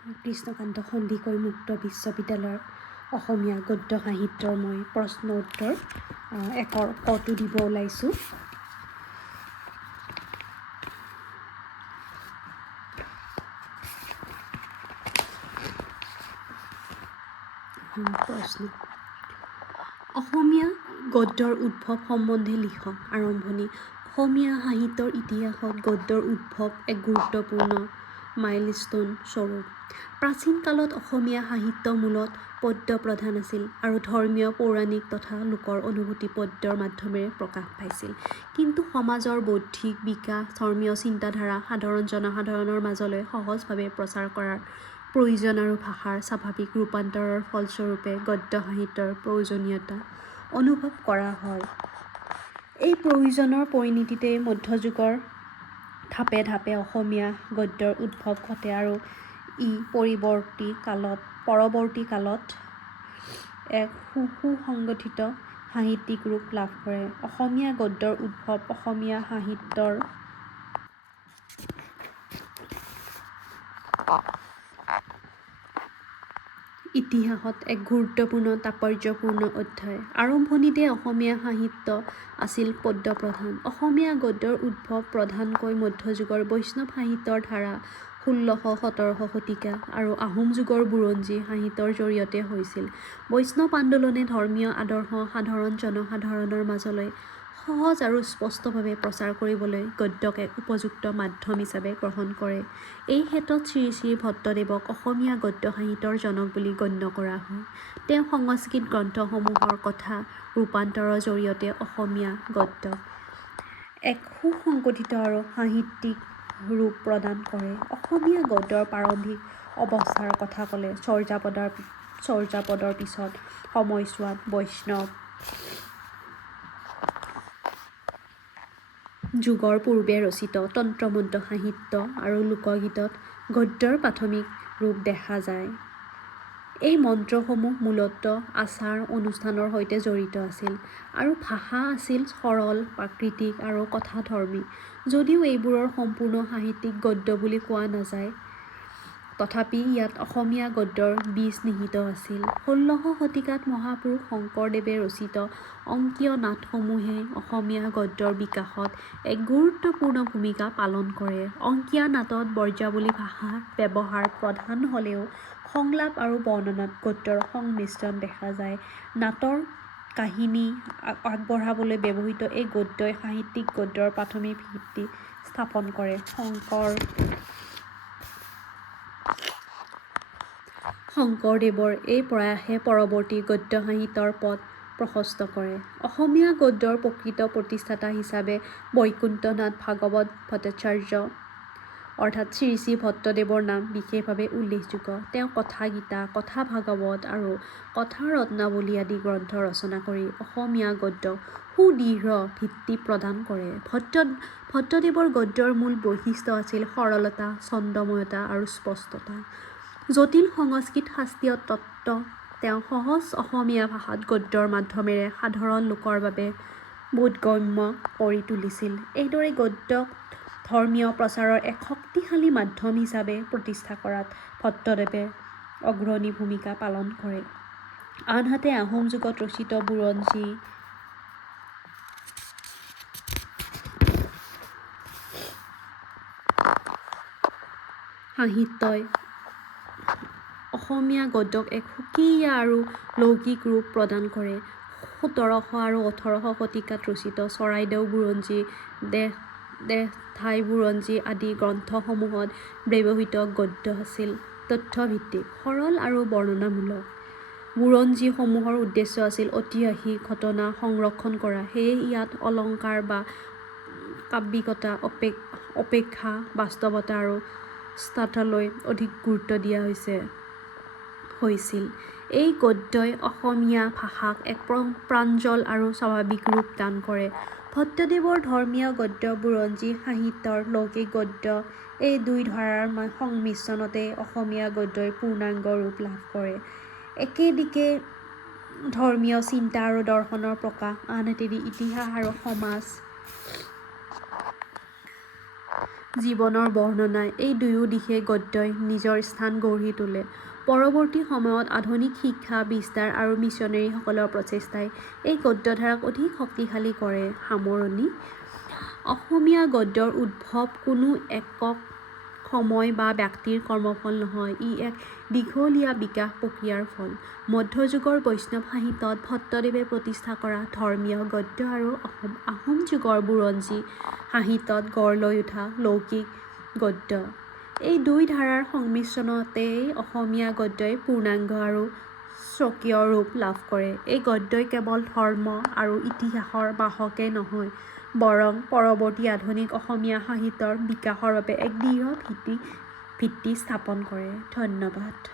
কৃষ্ণকান্ত সন্দিকৈ মুক্ত বিশ্ববিদ্যালয়ৰ অসমীয়া গদ্য সাহিত্যৰ মই প্ৰশ্ন উত্তৰ একৰ কটো দিব ওলাইছোঁ। প্ৰশ্ন: অসমীয়া গদ্যৰ উদ্ভৱ সম্বন্ধে লিখক। আৰম্ভণি: অসমীয়া সাহিত্যৰ ইতিহাসত গদ্যৰ উদ্ভৱ এক গুৰুত্বপূৰ্ণ মাইলষ্টন স্বৰূপ। প্ৰাচীন কালত অসমীয়া সাহিত্য মূলত পদ্য প্ৰধান আছিল আৰু ধৰ্মীয়, পৌৰাণিক তথা লোকৰ অনুভূতি পদ্যৰ মাধ্যমেৰে প্ৰকাশ পাইছিল। কিন্তু সমাজৰ বৌদ্ধিক বিকাশ, ধৰ্মীয় চিন্তাধাৰা সাধাৰণ জনসাধাৰণৰ মাজলৈ সহজভাৱে প্ৰচাৰ কৰাৰ প্ৰয়োজন আৰু ভাষাৰ স্বাভাৱিক ৰূপান্তৰৰ ফলস্বৰূপে গদ্য সাহিত্যৰ প্ৰয়োজনীয়তা অনুভৱ কৰা হয়। এই প্ৰয়োজনৰ পৰিণতিতেই মধ্যযুগৰ ঢাপে ঢাপে অসমীয়া গদ্যৰ উদ্ভৱ ঘটে আৰু ই পৰৱৰ্তী কালত এক সুসংগঠিত সাহিত্যিক ৰূপ লাভ কৰে। অসমীয়া গদ্যৰ উদ্ভৱ অসমীয়া সাহিত্যৰ ইতিহাসত এক গুৰুত্বপূৰ্ণ তাৎপৰ্যপূৰ্ণ অধ্যায়। আৰম্ভণিতে অসমীয়া সাহিত্য আছিল পদ্য প্ৰধান। অসমীয়া গদ্যৰ উদ্ভৱ প্ৰধানকৈ মধ্যযুগৰ বৈষ্ণৱ সাহিত্যৰ ধাৰা ১৬০০-১৭০০ শতিকা আৰু আহোম যুগৰ বুৰঞ্জী সাহিত্যৰ জৰিয়তে হৈছিল। বৈষ্ণৱ আন্দোলনে ধৰ্মীয় আদৰ্শ সাধাৰণ জনসাধাৰণৰ মাজলৈ সহজ আৰু স্পষ্টভাৱে প্ৰচাৰ কৰিবলৈ গদ্যক এক উপযুক্ত মাধ্যম হিচাপে গ্ৰহণ কৰে। এই ক্ষেত্ৰত শ্ৰী শ্ৰী ভট্টদেৱক অসমীয়া গদ্য সাহিত্যৰ জনক বুলি গণ্য কৰা হয়। তেওঁ সংস্কৃত গ্ৰন্থসমূহৰ কথা ৰূপান্তৰৰ জৰিয়তে অসমীয়া গদ্যক এক সুসংগঠিত আৰু সাহিত্যিক ৰূপ প্ৰদান কৰে। অসমীয়া গদ্যৰ প্ৰাৰম্ভিক অৱস্থাৰ কথা ক'লে চৰ্যাপদৰ পিছত সময়ছোৱাত বৈষ্ণৱ যুগৰ পূৰ্বে ৰচিত তন্ত্ৰ-মন্ত্ৰ সাহিত্য আৰু লোকগীতত গদ্যৰ প্ৰাথমিক ৰূপ দেখা যায়। এই মন্ত্ৰসমূহ মূলতঃ আচাৰ-অনুষ্ঠানৰ সৈতে জড়িত আছিল আৰু ভাষা আছিল সৰল, প্ৰাকৃতিক আৰু কথাধৰ্মী। যদিও এইবোৰৰ সম্পূৰ্ণ সাহিত্যিক গদ্য বুলি কোৱা নাযায়, তথাপি ইয়াত অসমীয়া গদ্যৰ বীজ নিহিত আছিল। ১৬শ শতিকাত মহাপুৰুষ শংকৰদেৱে ৰচিত অংকীয় নাটসমূহে অসমীয়া গদ্যৰ বিকাশত এক গুৰুত্বপূৰ্ণ ভূমিকা পালন কৰে। অংকীয়া নাটত ব্ৰজাৱলী ভাষাৰ ব্যৱহাৰ প্ৰধান হ'লেও সংলাপ আৰু বৰ্ণনাত গদ্যৰ সংমিশ্ৰণ দেখা যায়। নাটৰ কাহিনী আগবঢ়াবলৈ ব্যৱহৃত এই গদ্যই সাহিত্যিক গদ্যৰ প্ৰাথমিক ভিত্তি স্থাপন কৰে। শংকৰদেৱৰ এই প্ৰয়াসে পৰৱৰ্তী গদ্য সাহিত্যৰ পথ প্ৰশস্ত কৰে। অসমীয়া গদ্যৰ প্ৰকৃত প্ৰতিষ্ঠাতা হিচাপে বৈকুণ্ঠনাথ ভাগৱত ভট্টাচাৰ্য অৰ্থাৎ শ্ৰী শ্ৰী ভট্টদেৱৰ নাম বিশেষভাৱে উল্লেখযোগ্য। তেওঁ কথা গীতা, কথা ভাগৱত আৰু কথা ৰত্নাৱলী আদি গ্ৰন্থ ৰচনা কৰি অসমীয়া গদ্যক সুদৃঢ় ভিত্তি প্ৰদান কৰে। ভট্টদেৱৰ গদ্যৰ মূল বৈশিষ্ট্য আছিল সৰলতা, ছন্দময়তা আৰু স্পষ্টতা। জটিল সংস্কৃত শাস্ত্ৰীয় তত্ত্ব তেওঁ সহজ অসমীয়া ভাষাত গদ্যৰ মাধ্যমেৰে সাধাৰণ লোকৰ বাবে বোধগম্য কৰি তুলিছিল। এইদৰে গদ্যক ধৰ্মীয় প্ৰচাৰৰ এক শক্তিশালী মাধ্যম হিচাপে প্ৰতিষ্ঠা কৰাত ভট্টদেৱে অগ্ৰণী ভূমিকা পালন কৰে। আনহাতে আহোম যুগত ৰচিত বুৰঞ্জী সাহিত্যই অসমীয়া গদ্যক এক সুকীয়া আৰু লৌকিক ৰূপ প্ৰদান কৰে। ১৭শ আৰু ১৮শ শতিকাত ৰচিত চৰাইদেউ বুৰঞ্জী, দেশঠাই বুৰঞ্জী আদি গ্ৰন্থসমূহত ব্যৱহৃত গদ্য আছিল তথ্যভিত্তিক, সৰল আৰু বৰ্ণনামূলক। বুৰঞ্জীসমূহৰ উদ্দেশ্য আছিল ঐতিহাসিক ঘটনা সংৰক্ষণ কৰা। সেয়ে ইয়াত অলংকাৰ বা কাব্যিকতা অপেক্ষা বাস্তৱতা আৰু স্থতালৈ অধিক গুৰুত্ব দিয়া হৈছিল। এই গদ্যই অসমীয়া ভাষাক এক প্ৰাঞ্জল আৰু স্বাভাৱিক ৰূপ দান কৰে। ভট্টদেৱৰ ধৰ্মীয় গদ্য, বুৰঞ্জী সাহিত্যৰ লৌকিক গদ্য এই দুই ধাৰাৰ সংমিশ্ৰণতেই অসমীয়া গদ্যই পূৰ্ণাংগ ৰূপ লাভ কৰে। একেদিকে ধৰ্মীয় চিন্তা আৰু দৰ্শনৰ প্ৰকাশ, আনহাতে ইতিহাস আৰু সমাজ জীৱনৰ বৰ্ণনাই এই দুয়ো দিশে গদ্যই নিজৰ স্থান গঢ়ি তোলে। পৰৱৰ্তী সময়ত আধুনিক শিক্ষা বিস্তাৰ আৰু মিছনেৰীসকলৰ প্ৰচেষ্টাই এই গদ্যধাৰাক অধিক শক্তিশালী কৰে। সামৰণি: অসমীয়া গদ্যৰ উদ্ভৱ কোনো একক সময় বা ব্যক্তিৰ কৰ্মফল নহয়, ই এক দীঘলীয়া বিকাশ প্ৰক্ৰিয়াৰ ফল। মধ্যযুগৰ বৈষ্ণৱ সাহিত্যত ভট্টদেৱে প্ৰতিষ্ঠা কৰা ধৰ্মীয় গদ্য আৰু আহোম যুগৰ বুৰঞ্জী সাহিত্যত গঢ় লৈ উঠা লৌকিক গদ্য, এই দুই ধাৰাৰ সংমিশ্ৰণতেই অসমীয়া গদ্যই পূৰ্ণাংগ আৰু স্বকীয় ৰূপ লাভ কৰে। এই গদ্যই কেৱল ধৰ্ম আৰু ইতিহাসৰ বাহকে নহয়, বৰং পৰৱৰ্তী আধুনিক অসমীয়া সাহিত্যৰ বিকাশৰ বাবে এক দৃঢ় ভিত্তি স্থাপন কৰে। ধন্যবাদ।